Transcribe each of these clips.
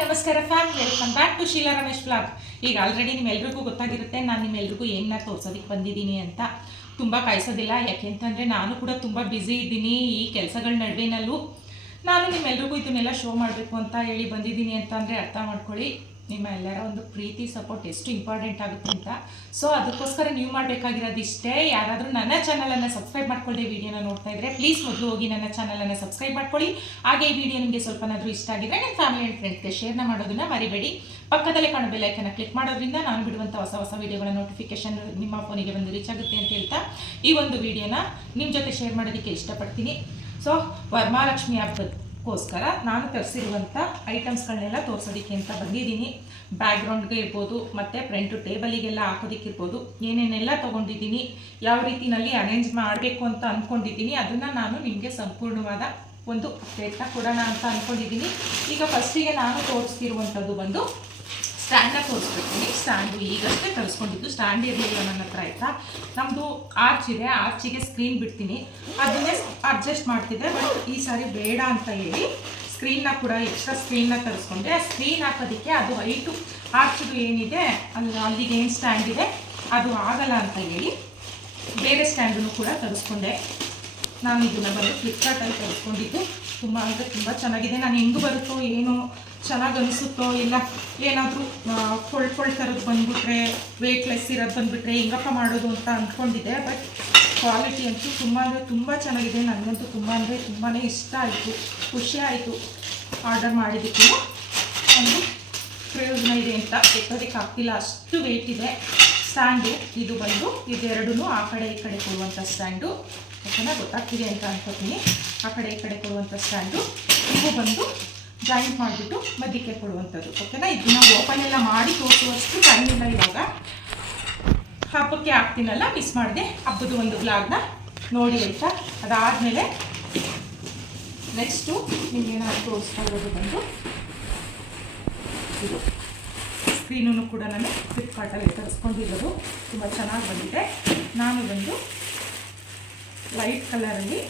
ನಮಸ್ಕಾರ fam welcome back to Sheela Ramesh blog. ಈಗ already ನಿಮ್ಮೆಲ್ರಿಗೂ ಗೊತ್ತಾಗಿರುತ್ತೆ, ನಾನು ನಿಮ್ಮೆಲ್ರಿಗೂ ಏನನ್ನ ತೋರ್ಸೋದಕ್ಕೆ ಬಂದಿದ್ದೀನಿ ಅಂತ. ತುಂಬ ಕಾಯಿಸೋದಿಲ್ಲ, ಯಾಕೆಂತಂದರೆ ನಾನು ಕೂಡ ತುಂಬ ಬ್ಯುಸಿ ಇದ್ದೀನಿ ಈ ಕೆಲಸಗಳ ನಡುವೆನಲ್ಲೂ. ನಾನು ನಿಮ್ಮೆಲ್ರಿಗೂ ಇದನ್ನೆಲ್ಲ ಶೋ ಮಾಡಬೇಕು ಅಂತ ಹೇಳಿ ಬಂದಿದ್ದೀನಿ ಅಂತ ಅಂದರೆ ಅರ್ಥ ಮಾಡ್ಕೊಳ್ಳಿ. ನಿಮ್ಮ ಎಲ್ಲರ ಒಂದು ಪ್ರೀತಿ ಸಪೋರ್ಟ್ ಎಷ್ಟು ಇಂಪಾರ್ಟೆಂಟ್ ಆಗುತ್ತೆ ಅಂತ. ಸೊ ಅದಕ್ಕೋಸ್ಕರ ನೀವು ಮಾಡಬೇಕಾಗಿರೋದು ಇಷ್ಟೇ ಯಾರಾದರೂ ನನ್ನ ಚಾನಲನ್ನು ಸಬ್ಸ್ಕ್ರೈಬ್ ಮಾಡ್ಕೊಳ್ಳಿ ವಿಡಿಯೋನ ನೋಡ್ತಾ ಇದ್ರೆ ಪ್ಲೀಸ್ ಮೊದಲು ಹೋಗಿ ನನ್ನ ಚಾನಲನ್ನು ಸಬ್ಸ್ಕ್ರೈಬ್ ಮಾಡ್ಕೊಳ್ಳಿ. ಹಾಗೆ ಈ ವಿಡಿಯೋ ನಿಮಗೆ ಸ್ವಲ್ಪನಾದರೂ ಇಷ್ಟ ಆಗಿದ್ರೆ ನಿಮ್ಮ ಫ್ಯಾಮಿಲಿ ಆ್ಯಂಡ್ ಫ್ರೆಂಡ್ಸ್ಗೆ ಶೇರ್ನ ಮಾಡೋದನ್ನು ಮರಿಬೇಡಿ. ಪಕ್ಕದಲ್ಲೇ ಕಾಣೋ ಬೆಲ್ಲೈಕನ್ನ ಕ್ಲಿಕ್ ಮಾಡೋದ್ರಿಂದ ನಾನು ಬಿಡುವಂಥ ಹೊಸ ಹೊಸ ವಿಡಿಯೋಗಳ ನೋಟಿಫಿಕೇಶನ್ ನಿಮ್ಮ ಫೋನಿಗೆ ಬಂದು ರೀಚ್ ಆಗುತ್ತೆ ಅಂತ ಹೇಳ್ತಾ ಈ ಒಂದು ವಿಡಿಯೋನ ನಿಮ್ಮ ಜೊತೆ ಶೇರ್ ಮಾಡೋದಕ್ಕೆ ಇಷ್ಟಪಡ್ತೀನಿ. ಸೊ ವರಮಹಾಲಕ್ಷ್ಮಿ ಹಬ್ಬಕ್ಕೋಸ್ಕರ ನಾನು ತರಿಸಿರುವಂಥ ಐಟಮ್ಸ್ಗಳನ್ನೆಲ್ಲ ತೋರಿಸೋದಕ್ಕೆ ಅಂತ ಬಂದಿದ್ದೀನಿ. ಬ್ಯಾಕ್ಗ್ರೌಂಡ್ಗೆ ಇರ್ಬೋದು, ಮತ್ತು ಫ್ರಂಟು ಟೇಬಲಿಗೆಲ್ಲ ಹಾಕೋದಕ್ಕಿರ್ಬೋದು, ಏನೇನೆಲ್ಲ ತೊಗೊಂಡಿದ್ದೀನಿ, ಯಾವ ರೀತಿನಲ್ಲಿ ಅರೇಂಜ್ ಮಾಡಬೇಕು ಅಂತ ಅಂದ್ಕೊಂಡಿದ್ದೀನಿ ಅದನ್ನು ನಾನು ನಿಮಗೆ ಸಂಪೂರ್ಣವಾದ ಒಂದು ಪ್ರಯತ್ನ ಕೊಡೋಣ ಅಂತ ಅಂದ್ಕೊಂಡಿದ್ದೀನಿ ಈಗ ಫಸ್ಟಿಗೆ ನಾನು ತೋರಿಸ್ತಿರುವಂಥದ್ದು ಬಂದು ಸ್ಟ್ಯಾಂಡ್ನ ತೋರಿಸ್ಬಿಡ್ತೀನಿ ಸ್ಟ್ಯಾಂಡು ಈಗಷ್ಟೇ ತರಿಸ್ಕೊಂಡಿದ್ದು. ಸ್ಟ್ಯಾಂಡ್ ಇರಲಿಲ್ಲ ನನ್ನ ಹತ್ರ, ಆಯಿತಾ? ನಮ್ಮದು ಆರ್ಚ್ ಇದೆ. ಆರ್ಚಿಗೆ ಸ್ಕ್ರೀನ್ ಬಿಡ್ತೀನಿ. ಅದನ್ನೇ ಅಡ್ಜಸ್ಟ್ ಮಾಡ್ತಿದ್ದೆ ಬಟ್ ಈ ಸಾರಿ ಬೇಡ ಅಂತ ಹೇಳಿ ಸ್ಕ್ರೀನ್ನ ಕೂಡ ಎಕ್ಸ್ಟ್ರಾ ಸ್ಕ್ರೀನ್ನ ತರಿಸ್ಕೊಂಡೆ. ಸ್ಕ್ರೀನ್ ಹಾಕೋದಕ್ಕೆ ಅದು ಹೈಟು ಆರ್ಚ್ದು ಏನಿದೆ, ಅಲ್ಲಿ ಅಲ್ಲಿಗೆ ಏನು ಸ್ಟ್ಯಾಂಡ್ ಇದೆ, ಅದು ಆಗಲ್ಲ ಅಂತ ಹೇಳಿ ಬೇರೆ ಸ್ಟ್ಯಾಂಡನ್ನು ಕೂಡ ತರಿಸ್ಕೊಂಡೆ. ನಾನು ಇದನ್ನು ಬಂದು ಫ್ಲಿಪ್ಕಾರ್ಟಲ್ಲಿ ತರಿಸ್ಕೊಂಡಿದ್ದು. ತುಂಬ ಅಂದರೆ ತುಂಬ ಚೆನ್ನಾಗಿದೆ. ನಾನು ಹೆಂಗೆ ಬರುತ್ತೋ, ಏನೋ ಚೆನ್ನಾಗಿ ಅನಿಸುತ್ತೋ ಇಲ್ಲ, ಏನಾದರೂ ಫುಲ್ ಫುಲ್ ಥರದ್ದು ಬಂದುಬಿಟ್ರೆ ವೆಯ್ಟ್ಲೆಸ್ ಇರೋದು ಬಂದುಬಿಟ್ರೆ ಹೆಂಗಪ್ಪ ಮಾಡೋದು ಅಂತ ಅಂದ್ಕೊಂಡಿದ್ದೆ ಬಟ್ ಕ್ವಾಲಿಟಿ ಅಂತೂ ತುಂಬ ಅಂದರೆ ತುಂಬ ಚೆನ್ನಾಗಿದೆ. ನನಗಂತೂ ತುಂಬ ಅಂದರೆ ತುಂಬಾ ಇಷ್ಟ ಆಯಿತು. ಖುಷಿ ಆಯಿತು ಆರ್ಡರ್ ಮಾಡಿದ್ದಕ್ಕೂ. ಒಂದು ಪ್ರಯೋಜನ ಇದೆ ಅಂತ ಎತ್ತೋದಕ್ಕೆ ಆಗ್ತಿಲ್ಲ. ಅಷ್ಟು ವೆಯ್ಟ್ ಇದೆ ಸ್ಟ್ಯಾಂಡು ಇದು ಬಂದು ಇದೆರಡೂ ಆ ಕಡೆ ಈ ಕಡೆ ಕೊಡುವಂಥ ಸ್ಟ್ಯಾಂಡು ಓಕೆನಾ? ಗೊತ್ತಾಗ್ತಿದೆ ಅಂತ ಅನ್ಕೋತೀನಿ. ಆ ಕಡೆ ಈ ಕಡೆ ಕೊಡುವಂಥ ಸ್ಟ್ಯಾಂಡು ಇವು ಬಂದು ಜಾಯಿಂಟ್ ಮಾಡಿಬಿಟ್ಟು ಮಧ್ಯಕ್ಕೆ ಕೊಡುವಂಥದ್ದು ಓಕೆನಾ ಇದನ್ನ ಓಪನ್ ಎಲ್ಲ ಮಾಡಿ ತೋರಿಸುವಷ್ಟು ಟೈಮ್ ಇಲ್ಲ ಇವಾಗ. ಹಬ್ಬಕ್ಕೆ ಹಾಕ್ತೀನಲ್ಲ ಮಿಸ್ ಮಾಡಿದೆ ಹಬ್ಬದ ಒಂದು ಬ್ಲಾಗ್ನ ನೋಡಿ ಆಯಿತಾ? ಅದಾದಮೇಲೆ ನೆಕ್ಸ್ಟು ನಿಮಗೆ ನಾನು ತೋರಿಸ್ತಾ ಇರೋದು ಬಂದು, ಇದು ಸ್ಕ್ರೀನೂ ಕೂಡ ನಾನು ಫ್ಲಿಪ್ಕಾರ್ಟಲ್ಲಿ ತರಿಸ್ಕೊಂಡಿರೋದು, ತುಂಬ ಚೆನ್ನಾಗಿ ಬಂದಿದೆ. ನಾನು ಬಂದು ಲೈಟ್ ಕಲರಲ್ಲಿ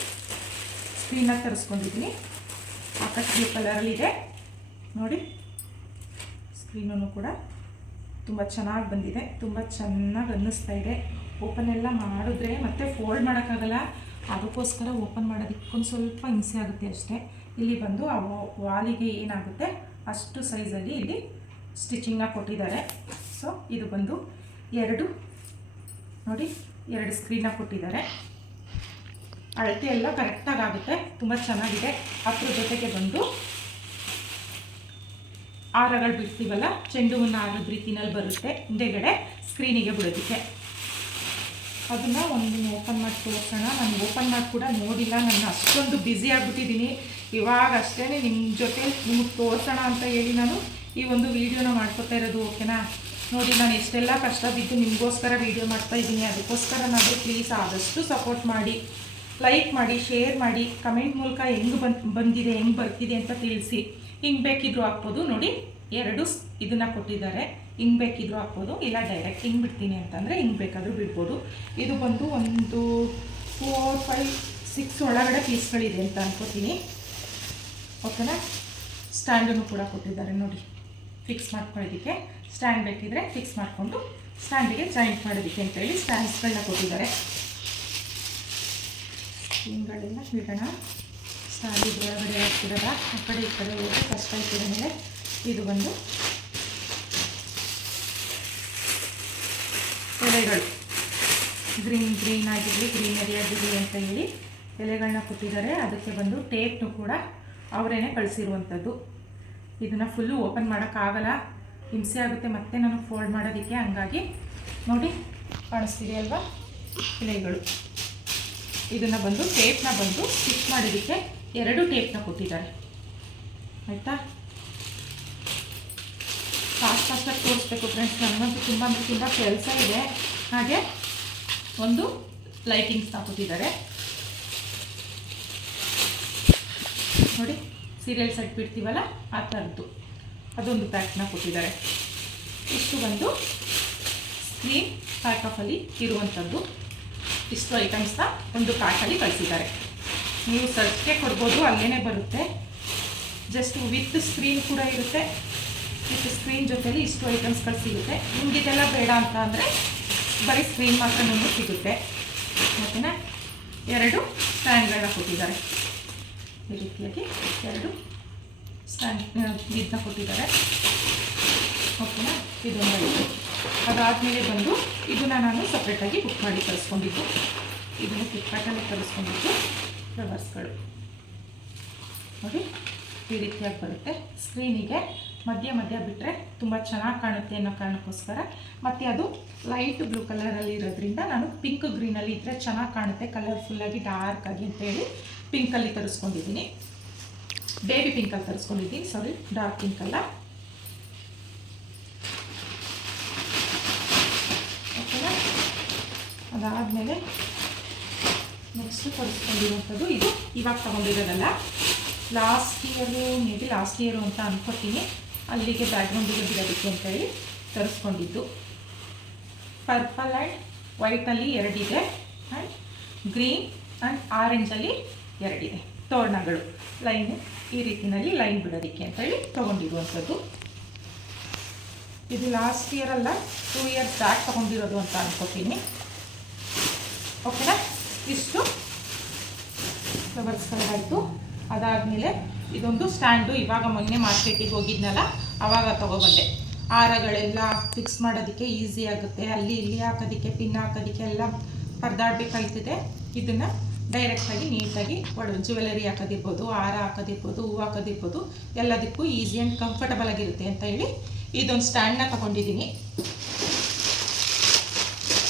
ಸ್ಕ್ರೀನಾಗಿ ತರಿಸ್ಕೊಂಡಿದ್ದೀನಿ. ಆಕಾಶ್ ಬ್ಲೂ ಕಲರಲ್ಲಿದೆ ನೋಡಿ ಸ್ಕ್ರೀನೂ ಕೂಡ ತುಂಬ ಚೆನ್ನಾಗಿ ಬಂದಿದೆ. ತುಂಬ ಚೆನ್ನಾಗಿ ಅನ್ನಿಸ್ತಾ ಇದೆ. ಓಪನ್ ಎಲ್ಲ ಮಾಡಿದ್ರೆ ಮತ್ತೆ ಫೋಲ್ಡ್ ಮಾಡೋಕ್ಕಾಗಲ್ಲ. ಅದಕ್ಕೋಸ್ಕರ ಓಪನ್ ಮಾಡೋದಕ್ಕೊಂದು ಸ್ವಲ್ಪ ಹಿಂಸೆ ಆಗುತ್ತೆ ಅಷ್ಟೇ. ಇಲ್ಲಿ ಬಂದು ಆ ವಾಲಿಗೆ ಏನಾಗುತ್ತೆ? ಅಷ್ಟು ಸೈಜಲ್ಲಿ ಇಲ್ಲಿ ಸ್ಟಿಚಿಂಗ್ನ ಕೊಟ್ಟಿದ್ದಾರೆ. ಸೊ ಇದು ಬಂದು ಎರಡು, ನೋಡಿ, ಎರಡು ಸ್ಕ್ರೀನ್ನ ಕೊಟ್ಟಿದ್ದಾರೆ. ಅಳತೆ ಎಲ್ಲ ಕರೆಕ್ಟಾಗಿ ಆಗುತ್ತೆ. ತುಂಬ ಚೆನ್ನಾಗಿದೆ. ಅದ್ರ ಜೊತೆಗೆ ಬಂದು ಹಾರಗಳು ಬಿಡ್ತೀವಲ್ಲ ಚೆಂಡು ಹೂವನ್ನ ಆರದ ರೀತಿನಲ್ಲಿ ಬರುತ್ತೆ. ಹಿಂದೆಗಡೆ ಸ್ಕ್ರೀನಿಗೆ ಬಿಡೋದಕ್ಕೆ. ಅದನ್ನು ಒಂದು ಓಪನ್ ಮಾಡಿ ತೋರಿಸೋಣ. ನಾನು ಓಪನ್ ಮಾಡಿ ಕೂಡ ನೋಡಿಲ್ಲ. ನಾನು ಅಷ್ಟೊಂದು ಬ್ಯುಸಿ ಆಗಿಬಿಟ್ಟಿದ್ದೀನಿ. ಇವಾಗ ಅಷ್ಟೇ ನಿಮ್ಮ ಜೊತೆ ನಿಮಗೆ ತೋರಿಸೋಣ ಅಂತ ಹೇಳಿ ನಾನು ಈ ಒಂದು ವೀಡಿಯೋನ ಮಾಡ್ಕೊತಾ ಇರೋದು ಓಕೆನಾ ನೋಡಿ, ನಾನು ಎಷ್ಟೆಲ್ಲ ಕಷ್ಟ ಬಿದ್ದು ನಿಮಗೋಸ್ಕರ ವೀಡಿಯೋ ಮಾಡ್ತಾ ಇದ್ದೀನಿ. ಅದಕ್ಕೋಸ್ಕರ ನಾನು ಪ್ಲೀಸ್ ಆದಷ್ಟು ಸಪೋರ್ಟ್ ಮಾಡಿ. ಲೈಕ್ ಮಾಡಿ ಶೇರ್ ಮಾಡಿ ಕಮೆಂಟ್ ಮೂಲಕ ಹೆಂಗೆ ಬಂದು, ಬಂದಿದೆ, ಹೆಂಗೆ ಬರ್ತಿದೆ ಅಂತ ತಿಳಿಸಿ. ಹಿಂಗೆ ಬೇಕಿದ್ರು ಹಾಕ್ಬೋದು. ನೋಡಿ, ಎರಡು ಇದನ್ನ ಕೊಟ್ಟಿದ್ದಾರೆ. ಹಿಂಗೆ ಬೇಕಿದ್ರು ಹಾಕ್ಬೋದು. ಇಲ್ಲ ಡೈರೆಕ್ಟ್ ಹಿಂಗೆ ಬಿಡ್ತೀನಿ ಅಂತಂದರೆ ಹಿಂಗೆ ಬೇಕಾದರೂ ಬಿಡ್ಬೋದು. ಇದು ಬಂದು ಒಂದು ಫೋರ್ ಫೈವ್ ಸಿಕ್ಸ್ ಒಳಗಡೆ ಪೀಸ್ಗಳಿದೆ ಅಂತ ಅನ್ಕೋತೀನಿ. ಓಕೆನಾ? ಸ್ಟ್ಯಾಂಡನ್ನು ಕೂಡ ಕೊಟ್ಟಿದ್ದಾರೆ. ನೋಡಿ ಫಿಕ್ಸ್ ಮಾಡ್ಕೊಳ್ಳೋದಕ್ಕೆ ಸ್ಟ್ಯಾಂಡ್ ಬೇಕಿದ್ರೆ ಫಿಕ್ಸ್ ಮಾಡಿಕೊಂಡು ಸ್ಟ್ಯಾಂಡಿಗೆ ಜಾಯಿಂಟ್ ಮಾಡೋದಕ್ಕೆ ಅಂತೇಳಿ ಸ್ಟ್ಯಾಂಡ್ಸ್ಗಳನ್ನ ಕೊಟ್ಟಿದ್ದಾರೆ. ಹಿಂಗಳೆಲ್ಲ ಬಿಡೋಣ ಸ್ಟ್ಯಾಂಡ್ ಒಳಗಡೆ ಹಾಕ್ತಿರಲ್ಲ ಆ ಕಡೆ ಈ ಕಡೆ ಹೋಗಿ ಕಷ್ಟ ಆಯ್ತಿದೆ ಮೇಲೆ. ಇದು ಬಂದು ಎಲೆಗಳು. ಗ್ರೀನ್ ಗ್ರೀನ್ ಆಗಿರಲಿ ಗ್ರೀನರಿ ಆಗಿರಲಿ ಅಂತ ಹೇಳಿ ಎಲೆಗಳನ್ನ ಕೊಟ್ಟಿದ್ದಾರೆ. ಅದಕ್ಕೆ ಬಂದು ಟೇಪ್ನು ಕೂಡ ಅವರೇನೆ ಕಳಿಸಿರುವಂಥದ್ದು. ಇದನ್ನು ಫುಲ್ಲು ಓಪನ್ ಮಾಡೋಕ್ಕಾಗಲ್ಲ ಹಿಂಸೆ ಆಗುತ್ತೆ, ಮತ್ತೆ ನಾನು ಫೋಲ್ಡ್ ಮಾಡೋದಕ್ಕೆ ಹಂಗಾಗಿ ನೋಡಿ ಕಾಣಿಸ್ತಿದೆ ಅಲ್ವಾ? ಎಲೆಗಳು. ಇದನ್ನು ಬಂದು ಟೇಪ್ನ ಬಂದು ಸ್ಟಿಚ್ ಮಾಡೋದಕ್ಕೆ ಎರಡು ಟೇಪ್ನ ಕೊಟ್ಟಿದ್ದಾರೆ. ಆಯಿತಾ? ಫಾಸ್ಟ್ ಫಾಸ್ಟಾಗಿ ತೋರಿಸ್ಬೇಕು ಫ್ರೆಂಡ್ಸ್ ನನಗಂತೂ ತುಂಬ ಅಂದರೆ ತುಂಬ ಕೆಲಸ ಇದೆ. ಹಾಗೆ ಒಂದು ಲೈಟಿಂಗ್ಸ್ನ ಕೊಟ್ಟಿದ್ದಾರೆ ನೋಡಿ ಸೀರಿಯಲ್ ಸೆಟ್ ಬಿಡ್ತೀವಲ್ಲ, ಆ ಥರದ್ದು ಅದೊಂದು ಪ್ಯಾಕ್ನ ಕೊಟ್ಟಿದ್ದಾರೆ. ಇಷ್ಟು ಬಂದು ಸ್ಕ್ರೀನ್ ಪ್ಯಾಕ್ ಆಫಲ್ಲಿ ಇರುವಂಥದ್ದು ಇಷ್ಟು ಐಟಮ್ಸ್ನ ಒಂದು ಪ್ಯಾಕಲ್ಲಿ ಕಳಿಸಿದ್ದಾರೆ. ನೀವು ಸರ್ಚ್ಗೆ ಕೊಡ್ಬೋದು ಅಲ್ಲೇ ಬರುತ್ತೆ. ಜಸ್ಟ್ ವಿತ್ ಸ್ಕ್ರೀನ್ ಕೂಡ ಇರುತ್ತೆ. ವಿತ್ ಸ್ಕ್ರೀನ್ ಜೊತೆಲಿ ಇಷ್ಟು ಐಟಮ್ಸ್ಗಳು ಸಿಗುತ್ತೆ. ನಿಮ್ಗೆ ಇದೆಲ್ಲ ಬೇಡ ಅಂತ ಅಂದರೆ ಬರೀ ಸ್ಕ್ರೀನ್ ಮಾತ್ರ ನಿಮಗೆ ಸಿಗುತ್ತೆ. ಓಕೆನಾ ಎರಡು ಸ್ಟ್ಯಾಂಡ್ಗಳನ್ನ ಕೊಟ್ಟಿದ್ದಾರೆ. ಈ ರೀತಿಯಾಗಿ ಎರಡು ಸ್ಟ್ಯಾಂಡ್ ಇದನ್ನ ಕೊಟ್ಟಿದ್ದಾರೆ. ಓಕೆನಾ ಇದೊಂದು. ಅದಾದಮೇಲೆ ಬಂದು ಇದನ್ನು ನಾನು ಸಪ್ರೇಟಾಗಿ ಬುಕ್ ಮಾಡಿ ತರಿಸ್ಕೊಂಡಿದ್ದು ಇದನ್ನು ಫ್ಲಿಪ್ಕಾರ್ಟಲ್ಲಿ ತರಿಸ್ಕೊಂಡಿದ್ದು ಫ್ಲವರ್ಸ್ಗಳು ನೋಡಿ, ಈ ರೀತಿಯಾಗಿ ಬರುತ್ತೆ. ಸ್ಕ್ರೀನಿಗೆ ಮಧ್ಯ ಮಧ್ಯ ಬಿಟ್ಟರೆ ತುಂಬ ಚೆನ್ನಾಗಿ ಕಾಣುತ್ತೆ ಅನ್ನೋ ಕಾರಣಕ್ಕೋಸ್ಕರ. ಮತ್ತು ಅದು ಲೈಟ್ ಬ್ಲೂ ಕಲರಲ್ಲಿ ಇರೋದ್ರಿಂದ ನಾನು ಪಿಂಕ್ ಗ್ರೀನಲ್ಲಿ ಇದ್ದರೆ ಚೆನ್ನಾಗಿ ಕಾಣುತ್ತೆ ಕಲರ್ಫುಲ್ಲಾಗಿ ಡಾರ್ಕ್ ಆಗಿ ಅಂತೇಳಿ ಪಿಂಕಲ್ಲಿ ತರಿಸ್ಕೊಂಡಿದ್ದೀನಿ. ಬೇಬಿ ಪಿಂಕಲ್ಲಿ ತರಿಸ್ಕೊಂಡಿದ್ದೀನಿ ಸಾರಿ ಡಾರ್ಕ್ ಪಿಂಕ್ ಅಲ್ಲ ಓಕೆನಾ ಅದಾದಮೇಲೆ ನೆಕ್ಸ್ಟ್ ತರಿಸ್ಕೊಂಡಿರುವಂಥದ್ದು ಇದು. ಇವಾಗ ತೊಗೊಂಡಿರೋದಲ್ಲ. Last year may be last year ಅಂತ ಅನ್ಕೋತೀನಿ. ಅಲ್ಲಿಗೆ ಬ್ಯಾಕ್ಗ್ರೌಂಡಿಗೆ ಬಿಡೋದಕ್ಕೆ ಅಂತೇಳಿ ತರಿಸ್ಕೊಂಡಿದ್ದು. ಪರ್ಪಲ್ ಆ್ಯಂಡ್ ವೈಟಲ್ಲಿ ಎರಡಿದೆ. ಆ್ಯಂಡ್ ಗ್ರೀನ್ ಆ್ಯಂಡ್ ಆರೆಂಜಲ್ಲಿ ಎರಡಿದೆ. ತೋರಣಗಳು. ಲೈನ್ ಈ ರೀತಿಯಲ್ಲಿ ಲೈನ್ ಬಿಡೋದಕ್ಕೆ ಅಂತೇಳಿ ತೊಗೊಂಡಿರುವಂಥದ್ದು. ಇದು ಲಾಸ್ಟ್ ಇಯರಲ್ಲ ಅಲ್ಲ ಟೂ ಇಯರ್ಸ್ ಬ್ಯಾಕ್ ತೊಗೊಂಡಿರೋದು ಅಂತ ಅನ್ಕೋತೀನಿ. ಓಕೆನಾ? ಇಷ್ಟು. ಫ್ಲವರ್ಸ್ಗಳಾಯಿತು ಅದಾದಮೇಲೆ ಇದೊಂದು ಸ್ಟ್ಯಾಂಡು. ಇವಾಗ ಮೊನ್ನೆ ಮಾರ್ಕೆಟಿಗೆ ಹೋಗಿದ್ನಲ್ಲ ಆವಾಗ ತೊಗೊಬಂದೆ. ಹಾರಗಳೆಲ್ಲ ಫಿಕ್ಸ್ ಮಾಡೋದಕ್ಕೆ ಈಸಿ ಆಗುತ್ತೆ. ಅಲ್ಲಿ ಇಲ್ಲಿ ಹಾಕೋದಕ್ಕೆ ಪಿನ್ ಹಾಕೋದಕ್ಕೆ ಎಲ್ಲ ಪರದಾಡಬೇಕಾಯ್ತದೆ ಇದನ್ನು ಡೈರೆಕ್ಟಾಗಿ ನೀಟಾಗಿ ಒಡ ಜ್ಯುವೆಲರಿ ಹಾಕೋದಿರ್ಬೋದು, ಹಾರ ಹಾಕೋದಿರ್ಬೋದು, ಹೂ ಹಾಕೋದಿರ್ಬೋದು, ಎಲ್ಲದಕ್ಕೂ ಈಸಿ ಆ್ಯಂಡ್ ಕಂಫರ್ಟಬಲ್ ಆಗಿರುತ್ತೆ ಅಂತ ಹೇಳಿ ಇದೊಂದು ಸ್ಟ್ಯಾಂಡನ್ನ ತಗೊಂಡಿದ್ದೀನಿ.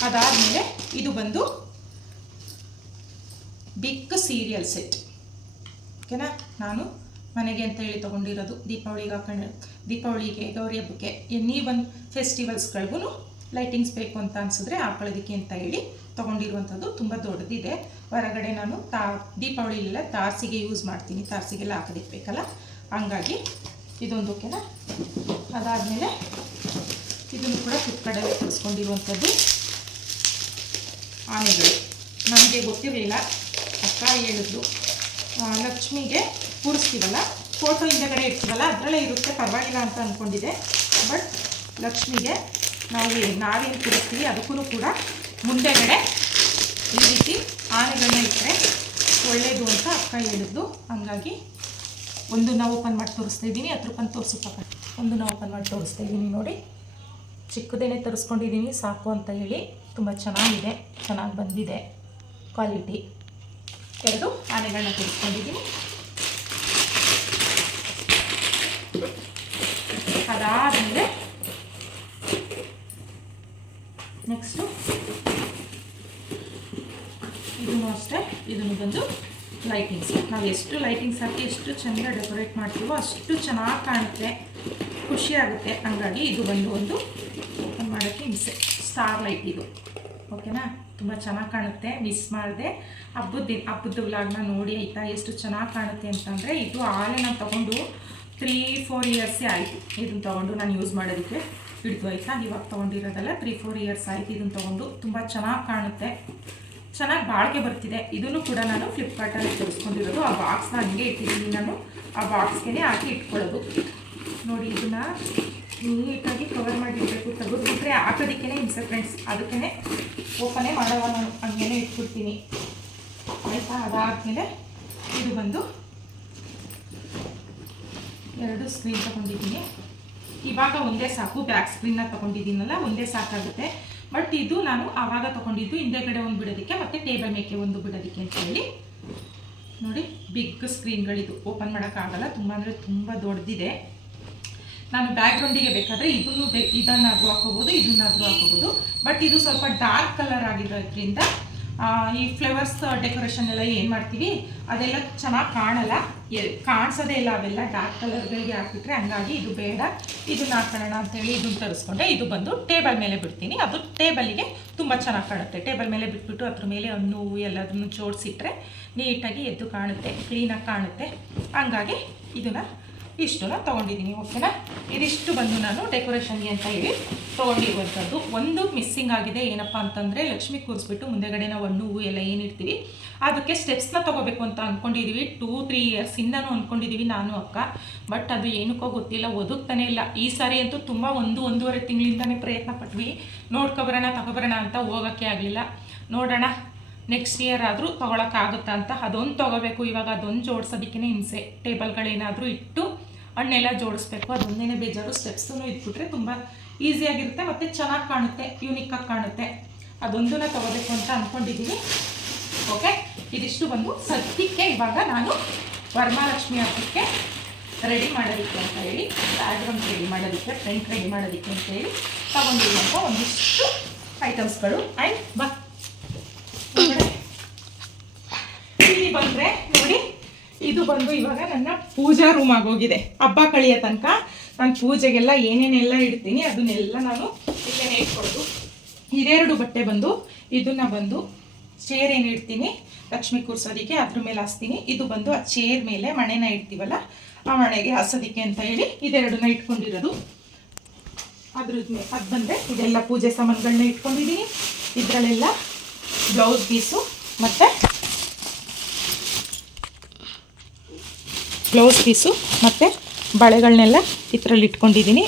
ಅದಾದಮೇಲೆ ಇದು ಬಂದು ಬಿಗ್ ಸೀರಿಯಲ್ ಸೆಟ್. ಓಕೆನಾ? ನಾನು ಮನೆಗೆ ಅಂತ ಹೇಳಿ ತೊಗೊಂಡಿರೋದು ದೀಪಾವಳಿಗೆ ಹಾಕೊಂಡು ದೀಪಾವಳಿಗೆ, ಗೌರಿ ಹಬ್ಬಕ್ಕೆ. ಎನಿ ಒಂದು ಫೆಸ್ಟಿವಲ್ಸ್ಗಳಿಗೂ ಲೈಟಿಂಗ್ಸ್ ಬೇಕು ಅಂತ ಅನಿಸಿದ್ರೆ ಹಾಕೊಳ್ಳೋದಕ್ಕೆ ಅಂತ ಹೇಳಿ ತೊಗೊಂಡಿರುವಂಥದ್ದು ತುಂಬ ದೊಡ್ಡದಿದೆ. ಹೊರಗಡೆ ನಾನು ತಾ ದೀಪಾವಳಿಲೆಲ್ಲ ತಾರ್ಸಿಗೆ ಯೂಸ್ ಮಾಡ್ತೀನಿ. ತಾರ್ಸಿಗೆಲ್ಲ ಹಾಕೋದಕ್ಕೆ ಬೇಕಲ್ಲ? ಹಂಗಾಗಿ ಇದೊಂದು ಓಕೆನಾ? ಅದಾದಮೇಲೆ ಇದನ್ನು ಕೂಡ ಫ್ಲಿಪ್ಕಾರ್ಟಲ್ಲಿ ತರಿಸ್ಕೊಂಡಿರುವಂಥದ್ದು ಆನೆಗಳು. ನನಗೆ ಗೊತ್ತಿರಲಿಲ್ಲ. ಅಕ್ಕ ಹೇಳಿದ್ರು ಲಕ್ಷ್ಮಿಗೆ ಕೂರಿಸ್ತೀವಲ್ಲ? ಫೋಟೋ ಹಿಂದೆಗಡೆ ಇರ್ತೀವಲ್ಲ ಅದರಲ್ಲೇ ಇರುತ್ತೆ. ಪರವಾಗಿಲ್ಲ ಅಂತ ಅಂದ್ಕೊಂಡಿದ್ದೆ ಬಟ್ ಲಕ್ಷ್ಮಿಗೆ ನಾವು ನಾವೇನು ಕೂರಿಸ್ತೀವಿ? ಅದಕ್ಕೂ ಕೂಡ ಮುಂದೆಗಡೆ ಈ ರೀತಿ ಆನೆಗಳನ್ನ ಇಟ್ಟರೆ ಒಳ್ಳೆಯದು ಅಂತ ಅಕ್ಕ ಹೇಳಿದ್ದು. ಹಂಗಾಗಿ ನಾವು ಓಪನ್ ಮಾಡಿ ತೋರಿಸ್ತಾ ಇದ್ದೀನಿ. ಹತ್ತು ರೂಪಾಯಿ ಒಂದು ನಾವು ಓಪನ್ ಮಾಡಿ ತೋರಿಸ್ತಾ ಇದ್ದೀನಿ ನೋಡಿ. ಚಿಕ್ಕದೇನೆ ತರಿಸ್ಕೊಂಡಿದ್ದೀನಿ. ಸಾಕು ಅಂತ ಹೇಳಿ. ತುಂಬ ಚೆನ್ನಾಗಿದೆ. ಚೆನ್ನಾಗಿ ಬಂದಿದೆ. ಕ್ವಾಲಿಟಿ ಎರಡು ಆನೆಗಳನ್ನ ತರಿಸ್ಕೊಂಡಿದ್ದೀನಿ ಅದಾದಮೇಲೆ ನೆಕ್ಸ್ಟು ಇದನ್ನು ಅಷ್ಟೇ, ಇದನ್ನು ಬಂದು ಲೈಟಿಂಗ್ಸ್ ನಾವು ಎಷ್ಟು ಲೈಟಿಂಗ್ಸ್ ಹಾಕಿ ಎಷ್ಟು ಚೆಂದ ಡೆಕೋರೇಟ್ ಮಾಡ್ತೀವೋ ಅಷ್ಟು ಚೆನ್ನಾಗಿ ಕಾಣುತ್ತೆ. ಖುಷಿ ಆಗುತ್ತೆ. ಹಂಗಾಗಿ ಇದು ಬಂದು ಒಂದು ಓಪನ್ ಮಾಡೋಕ್ಕೆ ಹಿಂಸೆ. ಸ್ಟಾರ್ ಲೈಟ್ ಇದು ಓಕೆನಾ ತುಂಬ ಚೆನ್ನಾಗಿ ಕಾಣುತ್ತೆ ಮಿಸ್ ಮಾಡಿದೆ. ಹಬ್ಬದ ದಿನ ಹಬ್ಬದ ವ್ಲಾಗ್ನ ನೋಡಿ ಆಯಿತಾ? ಎಷ್ಟು ಚೆನ್ನಾಗಿ ಕಾಣುತ್ತೆ ಅಂತಂದರೆ ಇದು ಆಲೆ ನಾನು ತೊಗೊಂಡು ತ್ರೀ ಫೋರ್ ಇಯರ್ಸೇ ಆಯಿತು. ಇದನ್ನು ತೊಗೊಂಡು ನಾನು ಯೂಸ್ ಮಾಡೋದಕ್ಕೆ ಹಿಡಿದು ಆಯಿತಾ? ಇವಾಗ ತೊಗೊಂಡಿರೋದಲ್ಲ ತ್ರೀ ಫೋರ್ ಇಯರ್ಸ್ ಆಯಿತು. ಇದನ್ನು ತೊಗೊಂಡು ತುಂಬ ಚೆನ್ನಾಗಿ ಕಾಣುತ್ತೆ. ಚೆನ್ನಾಗಿ ಬಾಳಿಕೆ ಬರ್ತಿದೆ. ಇದನ್ನು ಕೂಡ ನಾನು ಫ್ಲಿಪ್ಕಾರ್ಟಲ್ಲಿ ತರಿಸ್ಕೊಂಡಿರೋದು. ಆ ಬಾಕ್ಸ್ನ ಹಂಗೆ ಇಟ್ಟಿದ್ದೀನಿ ನಾನು. ಆ ಬಾಕ್ಸ್ಗೆ ಹಾಕಿ ಇಟ್ಕೊಳ್ಳೋದು. ನೋಡಿ, ಇದನ್ನು ನೀಟಾಗಿ ಕವರ್ ಮಾಡಿಡಬೇಕು ತೆಗೆದುಬಿಟ್ರೆ ಹಾಕೋದಕ್ಕೇ ಹಿಂಸೆ ಫ್ರೆಂಡ್ಸ್ ಅದಕ್ಕೇ ಓಪನೇ ಮಾಡೋಲ್ಲ ನಾನು. ಹಂಗೇನೆ ಇಟ್ಬಿಡ್ತೀನಿ. ಆಯಿತಾ? ಅದಾದಮೇಲೆ ಇದು ಬಂದು ಎರಡು ಸ್ಕ್ರೀನ್ ತಗೊಂಡಿದ್ದೀನಿ. ಇವಾಗ ಒಂದೇ ಸಾಕು ಬ್ಯಾಕ್ ಸ್ಕ್ರೀನ್ನ ತೊಗೊಂಡಿದ್ದೀನಲ್ಲ, ಒಂದೇ ಸಾಕಾಗುತ್ತೆ. ಬಟ್ ಇದು ನಾನು ಆವಾಗ ತಗೊಂಡಿದ್ದು ಹಿಂದೆಗಡೆ ಒಂದು ಬಿಡೋದಕ್ಕೆ ಮತ್ತು ಟೇಬಲ್ ಮೇಕೆ ಒಂದು ಬಿಡೋದಕ್ಕೆ ಅಂತ ಹೇಳಿ. ನೋಡಿ ಬಿಗ್ ಸ್ಕ್ರೀನ್ಗಳಿದು ಓಪನ್ ಮಾಡೋಕ್ಕಾಗಲ್ಲ. ತುಂಬ ಅಂದರೆ ತುಂಬ ದೊಡ್ಡದಿದೆ ನಾನು ಬ್ಯಾಕ್ಗ್ರೌಂಡಿಗೆ ಬೇಕಾದರೆ ಇದನ್ನು ಬೇ ಇದನ್ನಾದರೂ ಹಾಕೋಬೋದು ಇದನ್ನಾದರೂ ಹಾಕೋಬೋದು ಬಟ್ ಇದು ಸ್ವಲ್ಪ ಡಾರ್ಕ್ ಕಲರ್ ಆಗಿರೋದ್ರಿಂದ ಈ ಫ್ಲವರ್ಸ್ ಡೆಕೋರೇಷನ್ ಎಲ್ಲ ಏನು ಮಾಡ್ತೀವಿ, ಅದೆಲ್ಲ ಚೆನ್ನಾಗಿ ಕಾಣಲ್ಲ. ಕಾಣಿಸೋದೇ ಇಲ್ಲ, ಅವೆಲ್ಲ ಡಾರ್ಕ್ ಕಲರ್ಗಳಿಗೆ ಹಾಕ್ಬಿಟ್ರೆ ಹಂಗಾಗಿ ಇದು ಬೇಡ. ಇದನ್ನ ಹಾಕೋಣ ಅಂತೇಳಿ ಇದನ್ನ ತರಿಸ್ಕೊಂಡೆ. ಇದು ಬಂದು ಟೇಬಲ್ ಮೇಲೆ ಬಿಡ್ತೀನಿ. ಅದು ಟೇಬಲಿಗೆ ತುಂಬ ಚೆನ್ನಾಗಿ ಕಾಣುತ್ತೆ. ಟೇಬಲ್ ಮೇಲೆ ಬಿಟ್ಬಿಟ್ಟು ಅದ್ರ ಮೇಲೆ ಹಣ್ಣು ಎಲ್ಲದನ್ನು ಜೋಡಿಸಿಟ್ರೆ ನೀಟಾಗಿ ಎದ್ದು ಕಾಣುತ್ತೆ ಕ್ಲೀನಾಗಿ ಕಾಣುತ್ತೆ. ಹಂಗಾಗಿ ಇದನ್ನು ಇಷ್ಟನ್ನ ತೊಗೊಂಡಿದ್ದೀನಿ ಓಕೆನಾ ಇದಿಷ್ಟು ಬಂದು ನಾನು ಡೆಕೋರೇಷನ್ಗೆ ಅಂತ ಹೇಳಿ ತೊಗೊಂಡಿರುವಂಥದ್ದು. ಒಂದು ಮಿಸ್ಸಿಂಗ್ ಆಗಿದೆ, ಏನಪ್ಪ ಅಂತಂದರೆ ಲಕ್ಷ್ಮಿ ಕೂರಿಸ್ಬಿಟ್ಟು ಮುಂದೆಗಡೆ ನಾವು ಹಣ್ಣು, ಹೂವು ಎಲ್ಲ ಏನಿರ್ತೀವಿ ಅದಕ್ಕೆ ಸ್ಟೆಪ್ಸ್ನ ತೊಗೋಬೇಕು ಅಂತ ಅಂದ್ಕೊಂಡಿದ್ದೀವಿ ಟೂ ತ್ರೀ ಇಯರ್ಸಿಂದನೂ ಅಂದ್ಕೊಂಡಿದ್ದೀವಿ ನಾನು, ಅಕ್ಕ. ಬಟ್ ಅದು ಏನಕ್ಕೋ ಗೊತ್ತಿಲ್ಲ, ಒದಗ್ತಾನೆ ಇಲ್ಲ. ಈ ಸಾರಿ ಅಂತೂ ತುಂಬ ಒಂದು, ಒಂದೂವರೆ ತಿಂಗಳಿಂದನೇ ಪ್ರಯತ್ನ ಪಟ್ವಿ. ನೋಡ್ಕೊಬರೋಣ, ತಗೊಬರೋಣ ಅಂತ ಹೋಗೋಕ್ಕೆ ಆಗಲಿಲ್ಲ. ನೋಡೋಣ ನೆಕ್ಸ್ಟ್ ಇಯರ್ ಆದರೂ ತೊಗೊಳಕ್ಕಾಗುತ್ತಾ ಅಂತ. ಅದೊಂದು ತೊಗೋಬೇಕು, ಇವಾಗ ಅದೊಂದು ಜೋಡಿಸೋದಕ್ಕೇ ಹಿಂಸೆ. ಟೇಬಲ್ಗಳೇನಾದರೂ ಇಟ್ಟು ಹಣ್ಣೆಲ್ಲ ಜೋಡಿಸ್ಬೇಕು. ಅದೊಂದೇನೆ ಬೇಜಾರು. ಸ್ಟೆಪ್ಸೂ ಇದ್ಬಿಟ್ರೆ ತುಂಬ ಈಸಿಯಾಗಿರುತ್ತೆ ಮತ್ತು ಚೆನ್ನಾಗಿ ಕಾಣುತ್ತೆ ಯೂನಿಕ್ಕಾಗಿ ಕಾಣುತ್ತೆ. ಅದೊಂದನ್ನ ತೊಗೋಬೇಕು ಅಂತ ಅಂದ್ಕೊಂಡಿದ್ದೀನಿ ಓಕೆ? ಇದಿಷ್ಟು ಬಂದು ಸದ್ಯಕ್ಕೆ ಇವಾಗ ನಾನು ವರಮಹಾಲಕ್ಷ್ಮಿ ಹಬ್ಬಕ್ಕೆ ರೆಡಿ ಮಾಡೋದಕ್ಕೆ ಅಂತ ಹೇಳಿ ಬ್ಯಾಗ್ರೌಂಡ್ ರೆಡಿ ಮಾಡೋದಕ್ಕೆ ಫ್ರಂಟ್ ರೆಡಿ ಮಾಡೋದಕ್ಕೆ ಅಂತ ಹೇಳಿ ತಗೊಂಡಿರುವಂಥ ಒಂದಿಷ್ಟು ಐಟಮ್ಸ್ಗಳು ಆ್ಯಂಡ್ ಬಾ. ಬಂದರೆ ಇದು ಬಂದು ಇವಾಗ ನನ್ನ ಪೂಜಾ ರೂಮ್ ಆಗೋಗಿದೆ. ಹಬ್ಬ ಕಳಿಯ ತನಕ ನಾನು ಪೂಜೆಗೆಲ್ಲ ಏನೇನೆಲ್ಲ ಇಡ್ತೀನಿ ಅದನ್ನೆಲ್ಲ ನಾನು ಇಲ್ಲೇನೆ ಇಟ್ಕೊಡೋದು ಇದೆರಡು ಬಟ್ಟೆ ಬಂದು, ಇದನ್ನ ಬಂದು ಚೇರ್ ಏನು ಇಡ್ತೀನಿ, ಲಕ್ಷ್ಮಿ ಕೂರ್ಸೋದಕ್ಕೆ ಅದ್ರ ಮೇಲೆ ಹಾಸ್ತೀನಿ ಇದು ಬಂದು ಆ ಚೇರ್ ಮೇಲೆ ಮಣೆನ ಇಡ್ತೀವಲ್ಲ, ಆ ಮಣೆಗೆ ಹಾಸೋದಿಕ್ಕೆ ಅಂತ ಹೇಳಿ ಇದೆರಡನ್ನ ಇಟ್ಕೊಂಡಿರೋದು. ಅದ್ರದ್ದು ಅದು ಬಂದರೆ ಇದೆಲ್ಲ ಪೂಜೆ ಸಾಮಾನುಗಳನ್ನ ಇಟ್ಕೊಂಡಿದ್ದೀನಿ ಇದರಲ್ಲೆಲ್ಲ ಬ್ಲೌಸ್ ಪೀಸು ಮತ್ತು ಬ್ಲೌಸ್ ಪೀಸು ಮತ್ತು ಬಳೆಗಳನ್ನೆಲ್ಲ ಇದರಲ್ಲಿ ಇಟ್ಕೊಂಡಿದ್ದೀನಿ.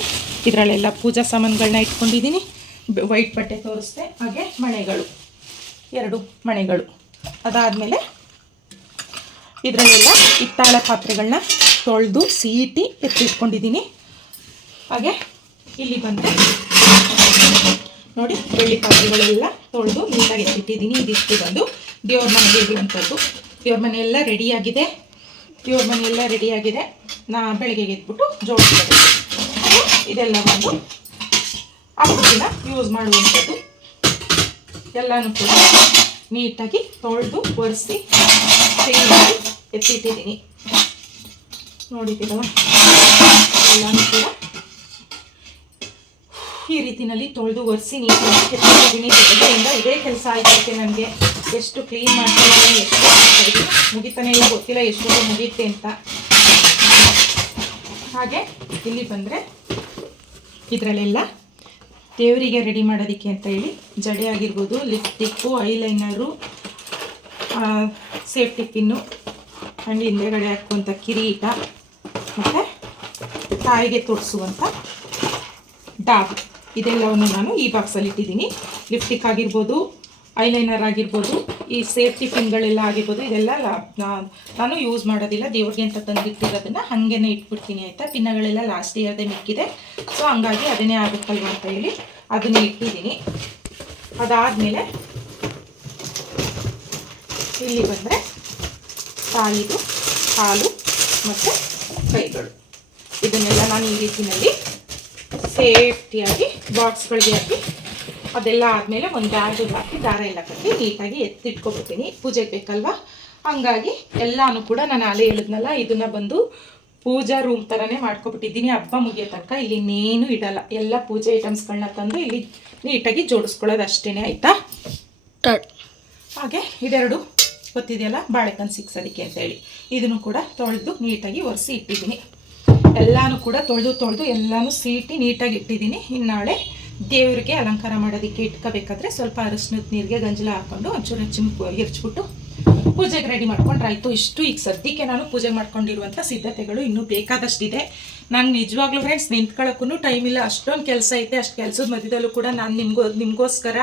ಇದರಲ್ಲೆಲ್ಲ ಪೂಜಾ ಸಾಮಾನುಗಳನ್ನ ಇಟ್ಕೊಂಡಿದ್ದೀನಿ. ವೈಟ್ ಬಟ್ಟೆ ತೋರಿಸ್ದೆ. ಹಾಗೆ ಮಣೆಗಳು. ಎರಡು ಮಣೆಗಳು. ಅದಾದಮೇಲೆ ಇದರಲ್ಲೆಲ್ಲ ಹಿತ್ತಾಳೆ ಪಾತ್ರೆಗಳನ್ನ ತೊಳೆದು ಸೀಟಿ ಎತ್ತಿಟ್ಕೊಂಡಿದ್ದೀನಿ. ಹಾಗೆ ಇಲ್ಲಿ ಬಂದರೆ ನೋಡಿ ಬೆಳ್ಳಿ ಪಾತ್ರೆಗಳೆಲ್ಲ ತೊಳೆದು ನೀಟಾಗಿ ಎತ್ತಿಟ್ಟಿದ್ದೀನಿ. ಇದಿಷ್ಟು ಬಂದು ದೇವ್ರ ಮನೆಗೆ ಇರುವಂಥದ್ದು. ದೇವ್ರ ಮನೆಯೆಲ್ಲ ರೆಡಿಯಾಗಿದೆ ದೇವ್ರ ಮನೆ ಎಲ್ಲ ರೆಡಿಯಾಗಿದೆ ನಾ ಬೆಳಗ್ಗೆಗೆ ಎದ್ಬಿಟ್ಟು ಜೋಡಿಸ್ಬೇಕು ಇದೆಲ್ಲ ಒಂದು ದಿನ ಯೂಸ್ ಮಾಡುವಂಥದ್ದು. ಎಲ್ಲನೂ ಕೂಡ ನೀಟಾಗಿ ತೊಳೆದು ಒರೆಸಿ ಮಾಡಿ ಎತ್ತಿಟ್ಟಿದ್ದೀನಿ. ನೋಡಿದ್ದೀರಲ್ಲ? ಎಲ್ಲನೂ ಕೂಡ ಈ ರೀತಿನಲ್ಲಿ ತೊಳೆದು ಒರೆಸಿ ನೀಟಾಗಿ ಎತ್ತಿಟ್ಟಿದ್ದೀನಿ. ಜೊತೆಗೆಯಿಂದ ಇದೇ ಕೆಲಸ ಆಯ್ತೈತೆ ನನಗೆ. ಎಷ್ಟು ಕ್ಲೀನ್ ಮಾಡ್ತಾ ಎಷ್ಟು ಮುಗಿತಾನೆ ಇಲ್ಲ ಗೊತ್ತಿಲ್ಲ, ಎಷ್ಟು ಮುಗಿಯುತ್ತೆ ಅಂತ. ಹಾಗೆ ಇಲ್ಲಿ ಬಂದರೆ ಇದರಲ್ಲೆಲ್ಲ ದೇವರಿಗೆ ರೆಡಿ ಮಾಡೋದಕ್ಕೆ ಅಂತ ಹೇಳಿ ಜಡೆ ಆಗಿರ್ಬೋದು lipstick eyeliner safety pin and ಹಿಂದೆಗಡೆ ಹಾಕುವಂಥ ಕಿರೀಟ, ಮತ್ತು ತಾಯಿಗೆ ತೊಡಿಸುವಂಥ ಡಾಬ್. ಇದೆಲ್ಲವನ್ನು ನಾನು ಈ ಬಾಕ್ಸಲ್ಲಿ ಇಟ್ಟಿದ್ದೀನಿ. ಲಿಪ್ಸ್ಟಿಕ್ ಆಗಿರ್ಬೋದು ಐಲೈನರ್ ಆಗಿರ್ಬೋದು, ಈ ಸೇಫ್ಟಿ ಪಿನ್ಗಳೆಲ್ಲ ಆಗಿರ್ಬೋದು, ಇದೆಲ್ಲ ನಾನು ಯೂಸ್ ಮಾಡೋದಿಲ್ಲ. ದೇವ್ರಿಗೆ ಅಂತ ತಂದಿಟ್ಟಿರೋದನ್ನು ಹಾಗೇನೆ ಇಟ್ಬಿಡ್ತೀನಿ ಆಯಿತಾ? ಪಿನ್ನಗಳೆಲ್ಲ ಲಾಸ್ಟ್ ಇಯರ್ದೇ ಮಿಕ್ಕಿದೆ. ಸೊ ಹಂಗಾಗಿ ಅದನ್ನೇ ಆಗುತ್ತಲ್ವ ಅಂತ ಹೇಳಿ ಅದನ್ನೇ ಇಟ್ಟಿದ್ದೀನಿ. ಅದಾದಮೇಲೆ ಇಲ್ಲಿ ಬಂದರೆ ತಾಯಿದು ಹಾಲು ಮತ್ತು ಕೈಗಳು ಇದನ್ನೆಲ್ಲ ನಾನು ಈ ರೀತಿಯಲ್ಲಿ ಸೇಫ್ಟಿಯಾಗಿ ಬಾಕ್ಸ್ಗಳಿಗೆ ಹಾಕಿ ಅದೆಲ್ಲ ಆದಮೇಲೆ ಒಂದು ಬ್ಯಾಗಿಗೆ ಹಾಕಿ ದಾರ ಎಲ್ಲ ಕಟ್ಟಿ ನೀಟಾಗಿ ಎತ್ತಿಟ್ಕೊಬಿಡ್ತೀನಿ. ಪೂಜೆಗೆ ಬೇಕಲ್ವಾ? ಹಂಗಾಗಿ ಎಲ್ಲಾನು ಕೂಡ ನಾನು ಅಲೆ ಹೇಳಿದ್ನಲ್ಲ ಇದನ್ನು ಬಂದು ಪೂಜಾ ರೂಮ್ ಥರನೇ ಮಾಡ್ಕೊಬಿಟ್ಟಿದ್ದೀನಿ. ಹಬ್ಬ ಮುಗಿಯೋ ತನಕ ಇಲ್ಲಿ ಇನ್ನೇನು ಇಡಲ್ಲ. ಎಲ್ಲ ಪೂಜೆ ಐಟಮ್ಸ್ಗಳನ್ನ ತಂದು ಇಲ್ಲಿ ನೀಟಾಗಿ ಜೋಡಿಸ್ಕೊಳ್ಳೋದು ಅಷ್ಟೇ ಆಯಿತಾ? ಹಾಗೆ ಇದೆರಡು ಗೊತ್ತಿದೆಯಲ್ಲ ಬಾಳೆಕನ್ ಸಿಕ್ಸೋದಕ್ಕೆ ಅಂತೇಳಿ. ಇದನ್ನು ಕೂಡ ತೊಳೆದು ನೀಟಾಗಿ ಒರೆಸಿ ಇಟ್ಟಿದ್ದೀನಿ. ಎಲ್ಲಾನು ಕೂಡ ತೊಳೆದು ತೊಳೆದು ಎಲ್ಲಾನು ಸೀಟಿ ನೀಟಾಗಿ ಇಟ್ಟಿದ್ದೀನಿ. ಇನ್ನು ನಾಳೆ ದೇವರಿಗೆ ಅಲಂಕಾರ ಮಾಡೋದಕ್ಕೆ ಇಟ್ಕೋಬೇಕಾದ್ರೆ ಸ್ವಲ್ಪ ಅರಶಿನದ ನೀರಿಗೆ ಗಂಜಲ ಹಾಕ್ಕೊಂಡು ಒಂಚೂರು ಹೆಚ್ಚಿನ ಎರ್ಚ್ಬಿಟ್ಟು ಪೂಜೆಗೆ ರೆಡಿ ಮಾಡ್ಕೊಂಡ್ರೆ ಆಯಿತು ಇಷ್ಟು ಈಗ ಸದ್ಯಕ್ಕೆ ನಾನು ಪೂಜೆ ಮಾಡ್ಕೊಂಡಿರುವಂಥ ಸಿದ್ಧತೆಗಳು ಇನ್ನೂ ಬೇಕಾದಷ್ಟಿದೆ. ನಂಗೆ ನಿಜವಾಗ್ಲೂ ಫ್ರೆಂಡ್ಸ್ ನಿಂತ್ಕೊಳ್ಳೋಕ್ಕೂ ಟೈಮ್ ಇಲ್ಲ. ಅಷ್ಟೊಂದು ಕೆಲಸ ಐತೆ, ಅಷ್ಟು ಕೆಲಸದ ಮಧ್ಯದಲ್ಲೂ ಕೂಡ ನಾನು ನಿಮ್ಗೋ ನಿಮಗೋಸ್ಕರ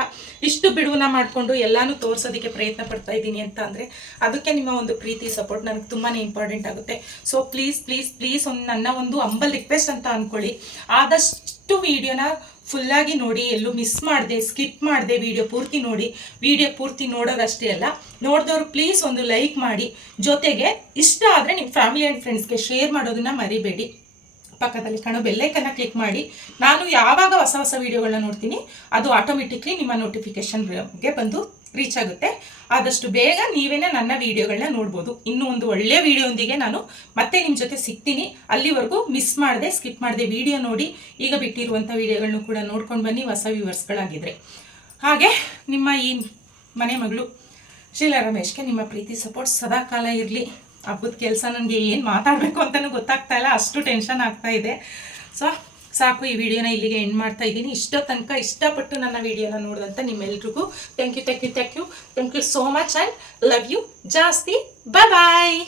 ಇಷ್ಟು ಬಿಡುವನ್ನ ಮಾಡಿಕೊಂಡು ಎಲ್ಲಾನು ತೋರಿಸೋದಕ್ಕೆ ಪ್ರಯತ್ನ ಪಡ್ತಾ ಇದ್ದೀನಿ ಅಂತ ಅಂದರೆ ಅದಕ್ಕೆ ನಿಮ್ಮ ಒಂದು ಪ್ರೀತಿ ಸಪೋರ್ಟ್ ನನಗೆ ತುಂಬಾ ಇಂಪಾರ್ಟೆಂಟ್ ಆಗುತ್ತೆ. ಸೊ ಪ್ಲೀಸ್ ಪ್ಲೀಸ್ ಪ್ಲೀಸ್ ಒಂದು ನನ್ನ ಒಂದು ಅಂಬಲ್ ರಿಕ್ವೆಸ್ಟ್ ಅಂತ ಅಂದ್ಕೊಳ್ಳಿ ಆದಷ್ಟು ವಿಡಿಯೋನ ಫುಲ್ಲಾಗಿ ನೋಡಿ, ಎಲ್ಲೂ ಮಿಸ್ ಮಾಡಿದೆ ಸ್ಕಿಪ್ ಮಾಡಿದೆ ವಿಡಿಯೋ ಪೂರ್ತಿ ನೋಡಿ. ವಿಡಿಯೋ ಪೂರ್ತಿ ನೋಡೋದಷ್ಟೇ ಅಲ್ಲ. ನೋಡಿದವ್ರು ಪ್ಲೀಸ್ ಒಂದು ಲೈಕ್ ಮಾಡಿ. ಜೊತೆಗೆ ಇಷ್ಟ ಆದರೆ ನಿಮ್ಮ ಫ್ಯಾಮಿಲಿ ಆ್ಯಂಡ್ ಫ್ರೆಂಡ್ಸ್ಗೆ ಶೇರ್ ಮಾಡೋದನ್ನು ಮರಿಬೇಡಿ. ಪಕ್ಕದಲ್ಲಿ ಕಾಣೋ ಬೆಲ್ಲೈಕನ್ನು ಕ್ಲಿಕ್ ಮಾಡಿ. ನಾನು ಯಾವಾಗ ಹೊಸ ಹೊಸ ವೀಡಿಯೋಗಳನ್ನ ನೋಡ್ತೀನಿ, ಅದು ಆಟೋಮೆಟಿಕ್ಲಿ ನಿಮ್ಮ ನೋಟಿಫಿಕೇಶನ್ಗೆ ಬಂದು ರೀಚ್ ಆಗುತ್ತೆ. ಆದಷ್ಟು ಬೇಗ ನೀವೇನೇ ನನ್ನ ವೀಡಿಯೋಗಳನ್ನ ನೋಡ್ಬೋದು. ಇನ್ನೂ ಒಂದು ಒಳ್ಳೆಯ ವೀಡಿಯೋಂದಿಗೆ ನಾನು ಮತ್ತೆ ನಿಮ್ಮ ಜೊತೆ ಸಿಗ್ತೀನಿ. ಅಲ್ಲಿವರೆಗೂ ಮಿಸ್ ಮಾಡದೆ ಸ್ಕಿಪ್ ಮಾಡದೆ ವಿಡಿಯೋ ನೋಡಿ. ಈಗ ಬಿಟ್ಟಿರುವಂಥ ವಿಡಿಯೋಗಳನ್ನು ಕೂಡ ನೋಡ್ಕೊಂಡು ಬನ್ನಿ, ಹೊಸ ವ್ಯೂವರ್ಸ್ಗಳಾಗಿದ್ರೆ ಹಾಗೆ ನಿಮ್ಮ ಈ ಮನೆ ಮಗಳು ಶೀಲಾ ರಮೇಶ್ಗೆ ನಿಮ್ಮ ಪ್ರೀತಿ ಸಪೋರ್ಟ್ ಸದಾ ಕಾಲ ಇರಲಿ. ಹಬ್ಬದ ಕೆಲಸ ನನಗೆ ಏನು ಮಾತಾಡಬೇಕು ಅಂತಲೂ ಗೊತ್ತಾಗ್ತಾ ಇಲ್ಲ. ಅಷ್ಟು ಟೆನ್ಷನ್ ಆಗ್ತಾ ಇದೆ. ಸೊ ಸಾಕು, ಈ ವಿಡಿಯೋನ ಇಲ್ಲಿಗೆ ಎಂಡ್ ಮಾಡ್ತಾ ಇದ್ದೀನಿ. ಇಷ್ಟೋ ತನಕ ಇಷ್ಟಪಟ್ಟು ನನ್ನ ವಿಡಿಯೋನ ನೋಡಿದಂಥ ನಿಮ್ಮೆಲ್ರಿಗೂ thank you thank you thank you thank you so much and love you ಜಾಸ್ತಿ. Bye bye